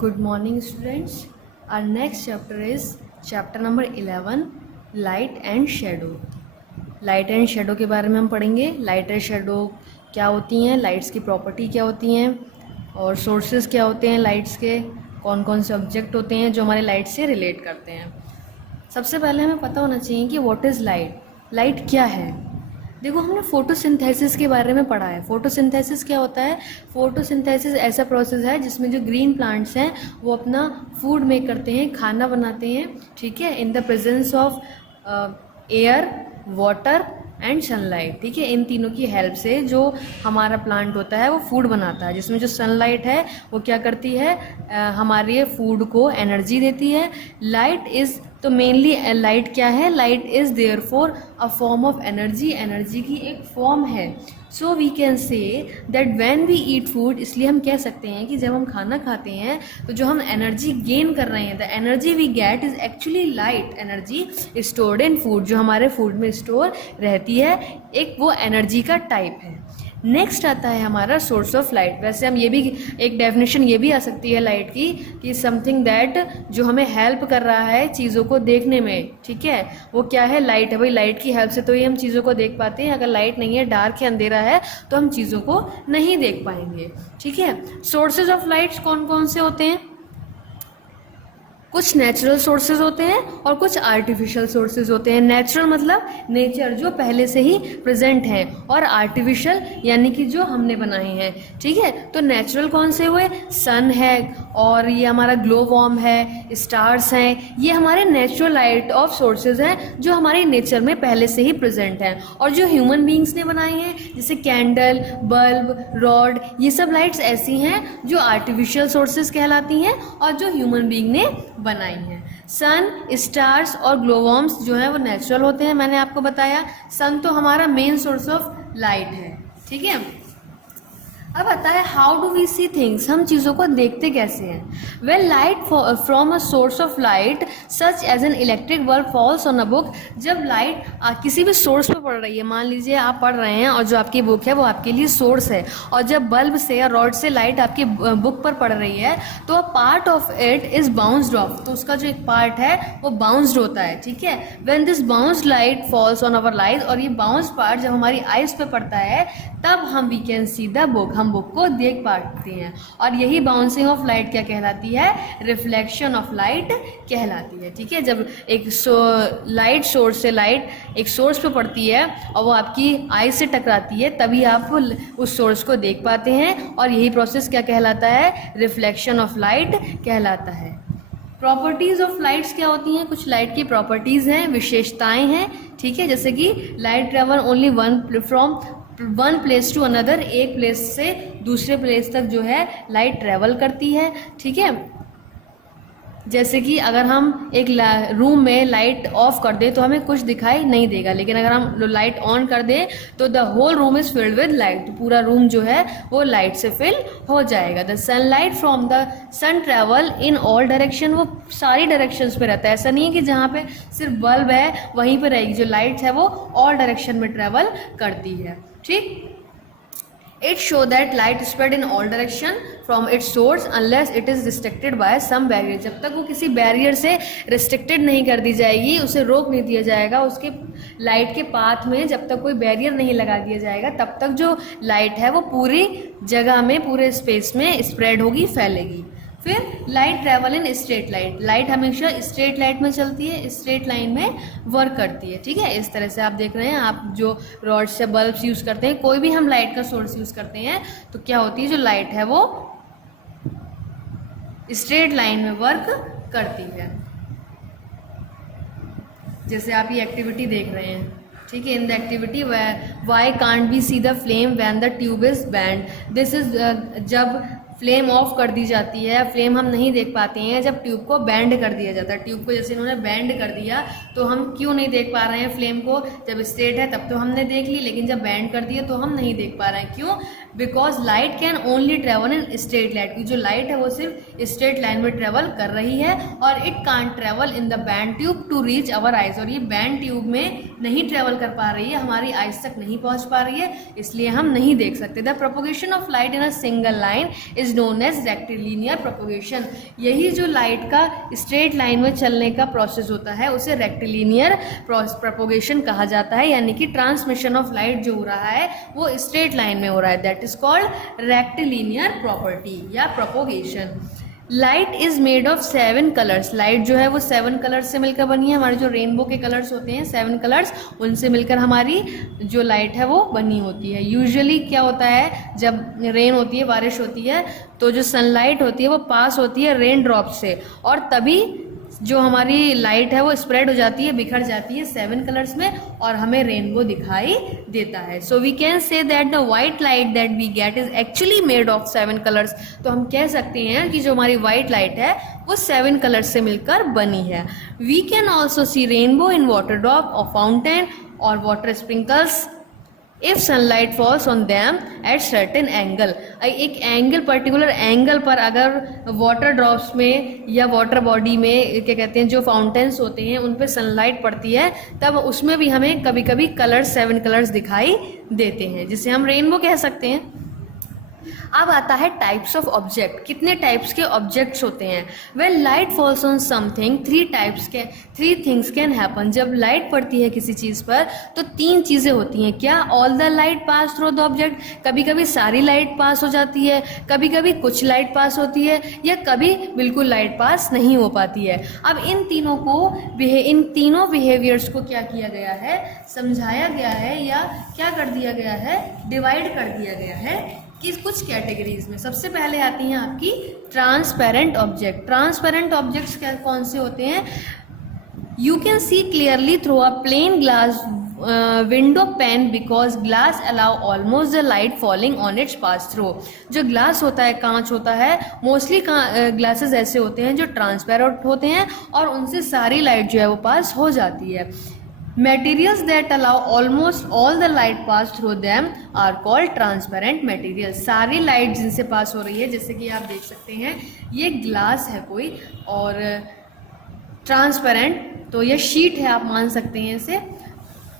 Good morning, students. Our next chapter is chapter number 11, Light and Shadow. Light and shadow के बारे में हम पढ़ेंगे. लाइट एंड शेडो क्या होती हैं, लाइट्स की प्रॉपर्टी क्या होती हैं और सोर्सेज क्या होते हैं लाइट्स के, कौन कौन से ऑब्जेक्ट होते हैं जो हमारे लाइट से रिलेट करते हैं. सबसे पहले हमें पता होना चाहिए कि व्हाट इज़ लाइट. लाइट क्या है. देखो, हमने फोटोसिंथेसिस के बारे में पढ़ा है. फोटोसिंथेसिस क्या होता है. फोटोसिंथेसिस ऐसा प्रोसेस है जिसमें जो ग्रीन प्लांट्स हैं वो अपना फूड मेक करते हैं, खाना बनाते हैं, ठीक है, in the presence of air, water and sunlight. ठीक है, इन तीनों की हेल्प से जो हमारा प्लांट होता है वो फूड बनाता है, जिसमें जो सनलाइट है वो क्या करती है, हमारे फूड को एनर्जी देती है. लाइट इज़, तो मेनली लाइट क्या है, light is there for a form of energy. Energy की एक फॉर्म है. So we can say that when we eat food, इसलिए हम कह सकते हैं कि जब हम खाना खाते हैं तो जो हम एनर्जी गेन कर रहे हैं, the energy we get is actually light energy stored in food, जो हमारे फूड में स्टोर रहती है. एक वो एनर्जी का टाइप है. नेक्स्ट आता है हमारा सोर्स ऑफ लाइट. वैसे हम ये भी एक डेफिनेशन ये भी आ सकती है लाइट की कि समथिंग दैट जो हमें हेल्प कर रहा है चीज़ों को देखने में. ठीक है, वो क्या है, लाइट है. भाई लाइट की हेल्प से तो ही हम चीज़ों को देख पाते हैं. अगर लाइट नहीं है, डार्क है, अंधेरा है, तो हम चीज़ों को नहीं देख पाएंगे. ठीक है, सोर्सेज ऑफ लाइट्स कौन कौन से होते हैं. कुछ नेचुरल सोर्सेज होते हैं और कुछ आर्टिफिशियल सोर्सेज होते हैं. नेचुरल मतलब नेचर जो पहले से ही प्रेजेंट है, और आर्टिफिशियल यानी कि जो हमने बनाए हैं. ठीक है, तो नेचुरल कौन से हुए, सन है और ये हमारा ग्लो वॉर्म है, स्टार्स हैं. ये हमारे नेचुरल लाइट ऑफ सोर्सेज हैं जो हमारे नेचर में पहले से ही प्रेजेंट हैं. और जो ह्यूमन बींग्स ने बनाए हैं जैसे कैंडल, बल्ब, रॉड, ये सब लाइट्स ऐसी हैं जो आर्टिफिशियल सोर्सेज कहलाती हैं और जो ह्यूमन बींग ने बनाई हैं. सन, स्टार्स और ग्लोवॉर्म्स जो है वो नेचुरल होते हैं, मैंने आपको बताया. सन तो हमारा मेन सोर्स ऑफ लाइट है. ठीक है, अब आता है how do we see things, हम चीज़ों को देखते कैसे हैं. Well, light from a source of light such as an electric bulb falls on a book. जब लाइट किसी भी सोर्स पर पड़ रही है, मान लीजिए आप पढ़ रहे हैं और जो आपकी बुक है वो आपके लिए सोर्स है, और जब बल्ब से या रॉड से लाइट आपकी बुक पर पड़ रही है तो a part of it is bounced of, तो उसका जो एक पार्ट है वो बाउंस्ड होता है. ठीक है, when this bounced light falls on our light, और ये बाउंस्ड पार्ट जब हमारी आइज पे पड़ता है तब हम we can see the book, हम बुक को देख पाते हैं. और यही बाउंसिंग ऑफ लाइट क्या कहलाती है, रिफ्लेक्शन ऑफ लाइट कहलाती है. ठीक है, जब एक लाइट सोर्स से लाइट एक सोर्स पे पड़ती है और वो आपकी आई से टकराती है तभी आप उस सोर्स को देख पाते हैं, और यही प्रोसेस क्या कहलाता है, रिफ्लेक्शन ऑफ लाइट कहलाता है. प्रॉपर्टीज़ ऑफ लाइट्स क्या होती हैं, कुछ लाइट की प्रॉपर्टीज़ हैं, विशेषताएं हैं. ठीक है, जैसे कि light travel only from one place to another, एक प्लेस से दूसरे प्लेस तक जो है लाइट ट्रेवल करती है. ठीक है, जैसे कि अगर हम एक रूम में लाइट ऑफ कर दें तो हमें कुछ दिखाई नहीं देगा, लेकिन अगर हम लाइट ऑन कर दें तो the whole room is filled with light, तो पूरा रूम जो है वो लाइट से फिल हो जाएगा. The sunlight from the sun travel in all direction, वो सारी डायरेक्शंस पे रहता है. ऐसा नहीं है कि जहाँ पे सिर्फ बल्ब है वहीं पे रहेगी, जो लाइट है वो ऑल डायरेक्शन में ट्रेवल करती है. ठीक, it show that light spread in all direction from its source unless it is restricted by some barrier. जब तक वो किसी बैरियर से रिस्ट्रिक्टेड नहीं कर दी जाएगी, उसे रोक नहीं दिया जाएगा उसके लाइट के पाथ में, जब तक कोई बैरियर नहीं लगा दिया जाएगा तब तक जो लाइट है वो पूरी जगह में, पूरे स्पेस में स्प्रेड होगी, फैलेगी. फिर light travel in straight light, light हमेशा स्ट्रेट लाइट में चलती है, स्ट्रेट लाइन में वर्क करती है. ठीक है, इस तरह से आप देख रहे हैं, आप जो रॉड से बल्ब्स यूज़ करते हैं, कोई भी हम लाइट का सोर्स यूज़ करते हैं तो क्या होती है, जो लाइट है वो स्ट्रेट लाइन में वर्क करती है. जैसे आप ये एक्टिविटी देख रहे हैं. ठीक है, in the activity why can't be see the flame when the tube is bent. This is, जब फ्लेम ऑफ कर दी जाती है, फ्लेम हम नहीं देख पाते हैं जब ट्यूब को बैंड कर दिया जाता है. ट्यूब को जैसे इन्होंने बैंड कर दिया तो हम क्यों नहीं देख पा रहे हैं फ्लेम को, जब स्ट्रेट है तब तो हमने देख ली, लेकिन जब बैंड कर दिया तो हम नहीं देख पा रहे हैं. क्यों, because light can only travel in straight light, की जो लाइट है वो सिर्फ स्ट्रेट लाइन में ट्रेवल कर रही है, और it can't travel in the bent tube to reach our eyes, और ये बैंड ट्यूब में नहीं ट्रेवल कर पा रही है, हमारी आइज तक नहीं पहुंच पा रही है, इसलिए हम नहीं देख सकते. The propagation of light in a single line is is known as rectilinear propagation. यही जो लाइट का स्ट्रेट लाइन में चलने का प्रोसेस होता है उसे रेक्टिलिनियर प्रोपोगेशन कहा जाता है, यानी कि ट्रांसमिशन ऑफ लाइट जो हो रहा है वो स्ट्रेट लाइन में हो रहा है, that is called rectilinear property या propagation. Light is made of 7 colours. Light जो है वो 7 कलर्स से मिलकर बनी है। हमारे जो रेनबो के कलर्स होते हैं 7 कलर्स, उनसे मिलकर हमारी जो लाइट है वो बनी होती है। यूजुअली क्या होता है, जब रेन होती है, बारिश होती है, तो जो सनलाइट होती है वो पास होती है रेन ड्रॉप से, और तभी जो हमारी लाइट है वो स्प्रेड हो जाती है, बिखर जाती है 7 कलर्स में, और हमें रेनबो दिखाई देता है। So we can say that the white light that we get is actually made of 7 colours. तो हम कह सकते हैं कि जो हमारी वाइट लाइट है वो 7 कलर्स से मिलकर बनी है। We can also see rainbow in water drop और फाउंटेन और water sprinkles if sunlight falls on them at certain angle. एक एंगल, पर्टिकुलर एंगल पर अगर वाटर ड्रॉप्स में या वाटर बॉडी में क्या कहते हैं जो फाउंटेन्स होते हैं उन पे सनलाइट पड़ती है, तब उसमें भी हमें कभी कभी कलर्स 7 कलर्स दिखाई देते हैं, जिसे हम रेनबो कह सकते हैं। अब आता है टाइप्स ऑफ ऑब्जेक्ट। कितने टाइप्स के ऑब्जेक्ट्स होते हैं? When light falls on something 3 things can happen. जब लाइट पड़ती है किसी चीज़ पर तो 3 चीज़ें होती हैं। क्या? All the light pass through the object. कभी कभी सारी लाइट पास हो जाती है, कभी कभी कुछ लाइट पास होती है, या कभी बिल्कुल लाइट पास नहीं हो पाती है। अब इन तीनों बिहेवियर्स को क्या किया गया है, समझाया गया है, या क्या कर दिया गया है, डिवाइड कर दिया गया है कि कुछ कैटेगरीज में। सबसे पहले आती हैं आपकी ट्रांसपेरेंट ऑब्जेक्ट। ट्रांसपेरेंट ऑब्जेक्ट्स कौन से होते हैं? You can see clearly through a plain glass window pane because glass allow almost the light falling on its pass through. जो ग्लास होता है, कांच होता है, मोस्टली ग्लासेस ऐसे होते हैं जो ट्रांसपेरेंट होते हैं और उनसे सारी लाइट जो है वो पास हो जाती है। Materials that allow almost all the light pass through them are called transparent materials। सारी लाइट जिनसे पास हो रही है, जैसे कि आप देख सकते हैं ये ग्लास है कोई, और ट्रांसपेरेंट तो ये शीट है, आप मान सकते हैं इसे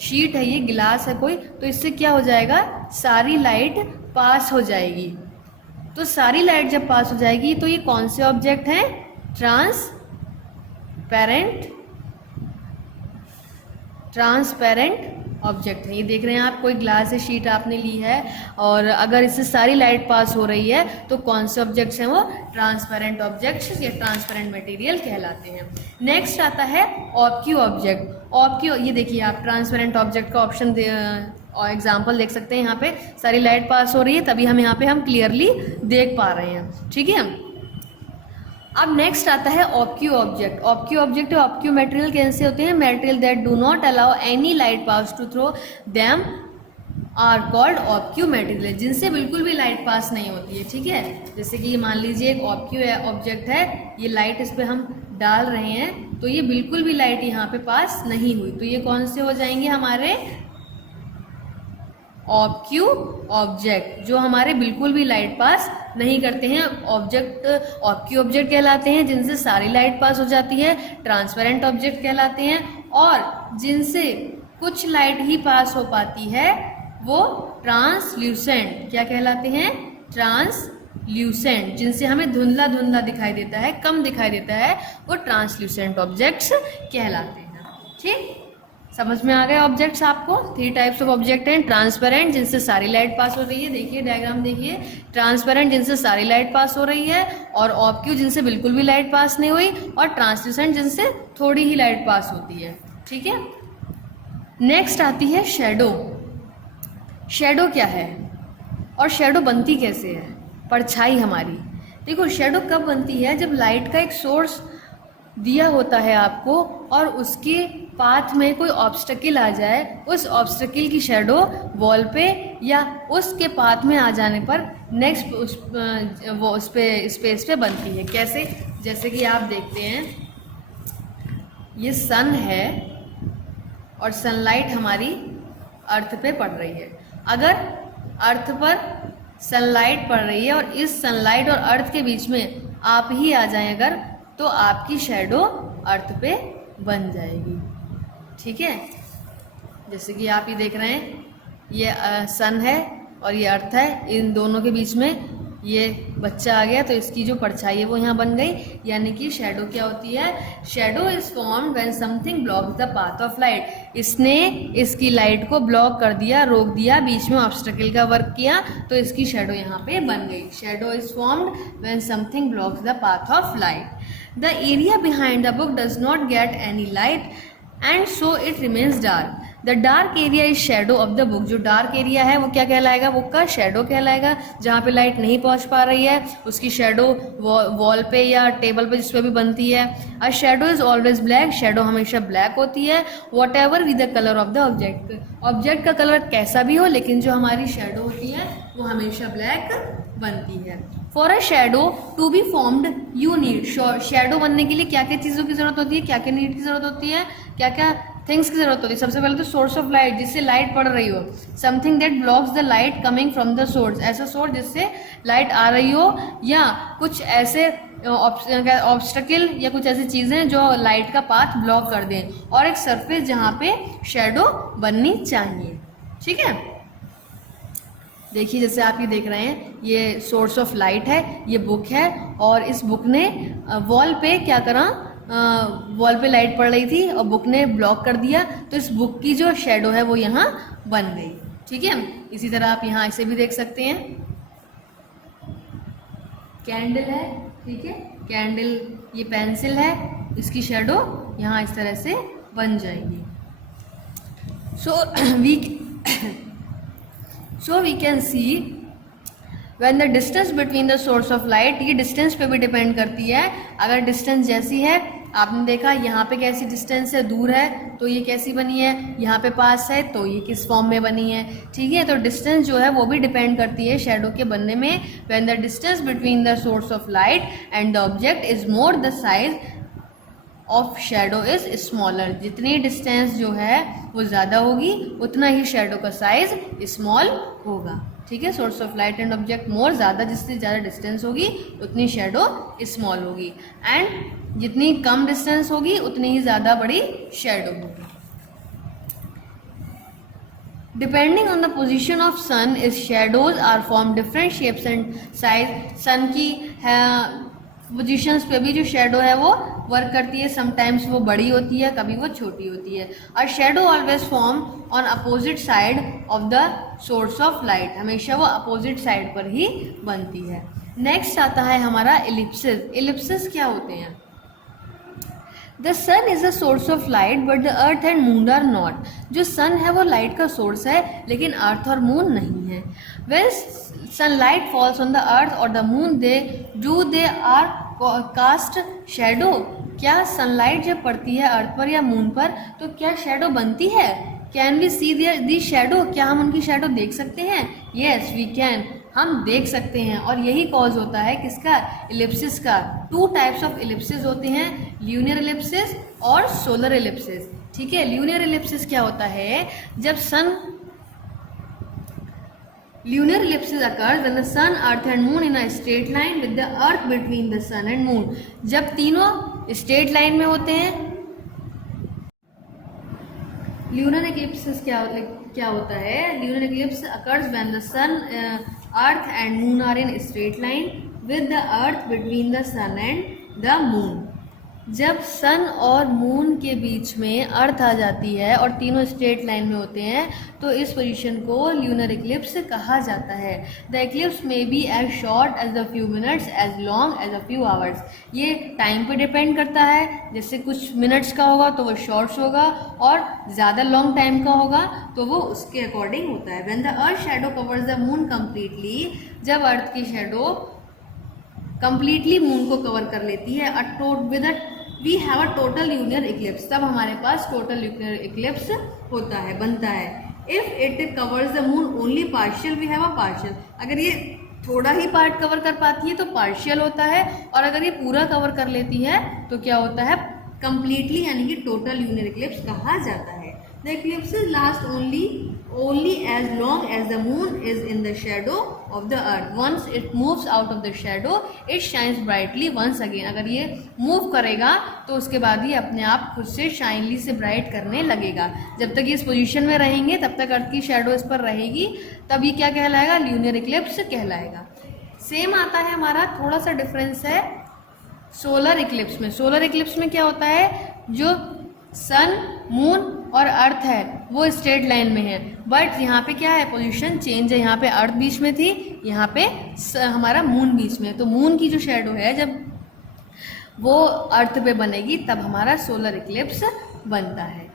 शीट है, ये ग्लास है कोई, तो इससे क्या हो जाएगा, सारी लाइट पास हो जाएगी। तो सारी लाइट जब पास हो जाएगी तो ये कौन से ऑब्जेक्ट हैं? ट्रांसपेरेंट ऑब्जेक्ट है। ये देख रहे हैं आप, कोई ग्लास है, शीट आपने ली है, और अगर इससे सारी लाइट पास हो रही है तो कौन से ऑब्जेक्ट्स हैं? वो ट्रांसपेरेंट ऑब्जेक्ट्स या ट्रांसपेरेंट मटेरियल कहलाते हैं। नेक्स्ट आता है ऑब्क्यू ऑब्जेक्ट। ऑब्क्यू, ये देखिए आप ट्रांसपेरेंट ऑब्जेक्ट का ऑप्शन और एग्जाम्पल देख सकते हैं। यहाँ पे सारी लाइट पास हो रही है, तभी हम यहाँ पे हम क्लियरली देख पा रहे हैं, ठीक है। अब नेक्स्ट आता है opaque object. Opaque object, opaque material कैसे होते हैं? Material that do not allow any light pass to through them are called opaque material. जिनसे बिल्कुल भी लाइट पास नहीं होती है, ठीक है। जैसे कि मान लीजिए एक ऑब्क्यू ऑब्जेक्ट है, ये लाइट इस पर हम डाल रहे हैं तो ये बिल्कुल भी लाइट यहाँ पे पास नहीं हुई, तो ये कौन से हो जाएंगे? हमारे ऑब्क्यू ऑब्जेक्ट, जो हमारे बिल्कुल भी लाइट पास नहीं करते हैं। ऑब्जेक्ट ऑब्क्यू ऑब्जेक्ट कहलाते हैं जिनसे सारी लाइट पास हो जाती है। ट्रांसपेरेंट ऑब्जेक्ट कहलाते हैं, और जिनसे कुछ लाइट ही पास हो पाती है वो ट्रांसल्यूसेंट क्या कहलाते हैं? ट्रांसल्यूसेंट। जिनसे हमें धुंधला धुंधला दिखाई देता है, कम दिखाई देता है, वो ट्रांसल्यूसेंट ऑब्जेक्ट्स कहलाते हैं, ठीक। समझ में आ गए ऑब्जेक्ट्स आपको? 3 टाइप्स ऑफ ऑब्जेक्ट हैं। ट्रांसपेरेंट जिनसे सारी लाइट पास हो रही है, देखिए डायग्राम देखिए, ट्रांसपेरेंट जिनसे सारी लाइट पास हो रही है, और ऑब्क्यू जिनसे बिल्कुल भी लाइट पास नहीं हुई, और ट्रांसल्यूसेंट जिनसे थोड़ी ही लाइट पास होती है, ठीक है। नेक्स्ट आती है शैडो। शैडो क्या है और शैडो बनती कैसे है? परछाई हमारी। देखो शैडो कब बनती है? जब लाइट का एक सोर्स दिया होता है आपको और उसके पाथ में कोई ऑब्स्टेकल आ जाए, उस ऑब्स्टेकल की शैडो वॉल पे या उसके पाथ में आ जाने पर नेक्स्ट उस पे स्पेस पे बनती है। कैसे? जैसे कि आप देखते हैं ये सन है और सनलाइट हमारी अर्थ पे पड़ रही है। अगर अर्थ पर सनलाइट पड़ रही है और इस सनलाइट और अर्थ के बीच में आप ही आ जाएं अगर, तो आपकी शैडो अर्थ पे बन जाएगी, ठीक है। जैसे कि आप ये देख रहे हैं, ये सन है और ये अर्थ है, इन दोनों के बीच में ये बच्चा आ गया तो इसकी जो परछाई है वो यहाँ बन गई, यानी कि शेडो क्या होती है, shadow is formed when something blocks the path of light. इसने इसकी लाइट को ब्लॉक कर दिया, रोक दिया, बीच में ऑब्स्टेकल का वर्क किया, तो इसकी शेडो यहाँ पे बन गई। Shadow is formed when something blocks the path of light. The area behind the book does not get any light and so it remains dark. The dark area is shadow of the book. जो dark area है वो क्या कहलाएगा, book का shadow कहलाएगा। जहाँ पे light नहीं पहुँच पा रही है उसकी शेडो वॉल पे या टेबल पे जिस पे भी बनती है। A shadow is always black. Shadow हमेशा ब्लैक होती है। What ever with the colour of the object. Object का कलर कैसा भी हो लेकिन जो हमारी शेडो होती है वो हमेशा ब्लैक बनती है। For a shadow to be formed you need. Shadow बनने के लिए क्या क्या चीज़ों की जरूरत होती है, क्या क्या नीड की जरूरत होती है, क्या क्या थिंग्स की जरूरत होती है। सबसे पहले तो सोर्स ऑफ लाइट, जिससे लाइट पड़ रही हो। Something that blocks the light coming from the source. ऐसा सोर्स जिससे लाइट आ रही हो, या कुछ ऐसे ऑब्स्टेकल या कुछ ऐसी चीज़ें जो लाइट का पाथ ब्लॉक कर दें, और एक सरफेस जहाँ पे शेडो बननी चाहिए। ठीक है, देखिए जैसे आप ये देख रहे हैं, ये सोर्स ऑफ लाइट है, ये बुक है, और इस बुक ने वॉल पे क्या करा, वॉल पे लाइट पड़ रही थी और बुक ने ब्लॉक कर दिया, तो इस बुक की जो शेडो है वो यहाँ बन गई। ठीक है, इसी तरह आप यहाँ इसे भी देख सकते हैं, कैंडल है, ठीक है, कैंडल, ये पेंसिल है, इसकी शेडो यहाँ इस तरह से बन जाएगी। So we can see when the distance between the source of light, ये डिस्टेंस पे भी डिपेंड करती है। अगर डिस्टेंस जैसी है, आपने देखा यहाँ पे कैसी डिस्टेंस है, दूर है तो ये कैसी बनी है, यहाँ पे पास है तो ये किस फॉर्म में बनी है। ठीक है, तो डिस्टेंस जो है वो भी डिपेंड करती है शेडो के बनने में। when the distance between the source of light and the object is more, the size of shadow is smaller. जितनी डिस्टेंस जो है वो ज़्यादा होगी उतना ही शेडो का साइज स्मॉल होगा। ठीक है, source of light and object more, ज़्यादा जितनी ज़्यादा डिस्टेंस होगी उतनी शेडो स्मॉल होगी, एंड जितनी कम डिस्टेंस होगी उतनी ही ज़्यादा बड़ी शेडो होगी। Depending on the position of sun is shadows are form different shapes and size. Sun की पोजिशंस पे भी जो शेडो है वो वर्क करती है। समटाइम्स वो बड़ी होती है, कभी वो छोटी होती है। और shadow always form on opposite side of the source of light. हमेशा वो अपोजिट साइड पर ही बनती है। नेक्स्ट आता है हमारा इलिप्सिस। इलिप्सिस क्या होते हैं? The sun is a source of light but the earth and moon are not. जो सन है वो लाइट का सोर्स है लेकिन अर्थ और मून नहीं है। When sunlight falls on the earth और the moon they are cast shadow. क्या सनलाइट जब पड़ती है अर्थ पर या मून पर तो क्या शेडो बनती है? Can we see the shadow? क्या हम उनकी शेडो देख सकते हैं? येस वी कैन, हम देख सकते हैं। और यही कॉज होता है किसका? इलिप्सिस का। टू टाइप्स ऑफ इलिप्सिस होते हैं, ल्यूनर इलिप्सिस और सोलर इलिप्सिस। ठीक है, ल्यूनर इलिप्सिस क्या होता है? जब सन lunar ellipsis occurs when the sun, earth and moon in a straight line with the earth between the sun and moon। जब तीनों स्ट्रेट लाइन में होते हैं। lunar eclipses क्या होता है? lunar eclipse occurs when the sun, earth and moon are in straight line with the earth between the sun and the moon। जब सन और मून के बीच में अर्थ आ जाती है और तीनों स्ट्रेट लाइन में होते हैं तो इस पोजीशन को ल्यूनर इक्लिप्स कहा जाता है। The eclipse may be as short as a few minutes as long as a few hours. ये टाइम पे डिपेंड करता है, जैसे कुछ मिनट्स का होगा तो वो शॉर्ट्स होगा और ज़्यादा लॉन्ग टाइम का होगा तो वो उसके अकॉर्डिंग होता है। When the earth shadow covers the moon completely, जब अर्थ की शेडो कंप्लीटली मून को कवर कर लेती है, we have a total lunar eclipse, तब हमारे पास टोटल ल्यूनर इक्लिप्स होता है, बनता है। If it covers the moon only partial, we have a partial. अगर ये थोड़ा ही पार्ट कवर कर पाती है तो पार्शियल होता है, और अगर ये पूरा कवर कर लेती है तो क्या होता है? कंप्लीटली, यानी कि टोटल ल्यूनर इक्लिप्स कहा जाता है। The इक्लिप्सेस last only as long as the moon is in the shadow of the earth। once it moves out of the shadow it shines brightly once again। अगर ये move करेगा तो उसके बाद ये अपने आप खुद से शाइनली से ब्राइट करने लगेगा। जब तक ये इस पोजीशन में रहेंगे तब तक अर्थ की शेडो इस पर रहेगी, तब ये क्या कहलाएगा? ल्यूनर इक्लिप्स कहलाएगा। सेम आता है हमारा, थोड़ा सा डिफरेंस है सोलर इक्लिप्स में। सोलर इक्लिप्स में क्या होता है, जो सन, मून और अर्थ है वो स्ट्रेट लाइन में है, बट यहाँ पे क्या है, पोजीशन चेंज है। यहाँ पे अर्थ बीच में थी, यहाँ पे हमारा मून बीच में है। तो मून की जो शेडो है जब वो अर्थ पे बनेगी तब हमारा सोलर इक्लिप्स बनता है।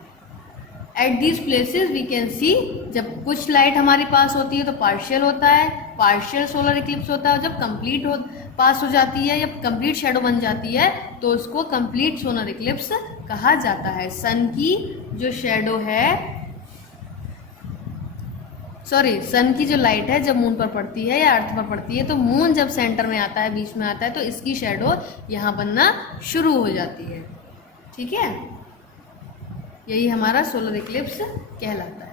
At these places we can see, जब कुछ लाइट हमारे पास होती है तो पार्शियल होता है, पार्शियल सोलर इक्लिप्स होता है। जब कंप्लीट पास हो जाती है या कंप्लीट शेडो बन जाती है तो उसको कंप्लीट सोलर इक्लिप्स कहा जाता है। सन की जो शेडो है, सन की जो लाइट है जब मून पर पड़ती है या अर्थ पर पड़ती है तो मून जब सेंटर में आता है, बीच में आता है, तो इसकी शेडो यहाँ बनना शुरू हो जाती है। ठीक है, यही हमारा सोलर इक्लिप्स कहलाता है।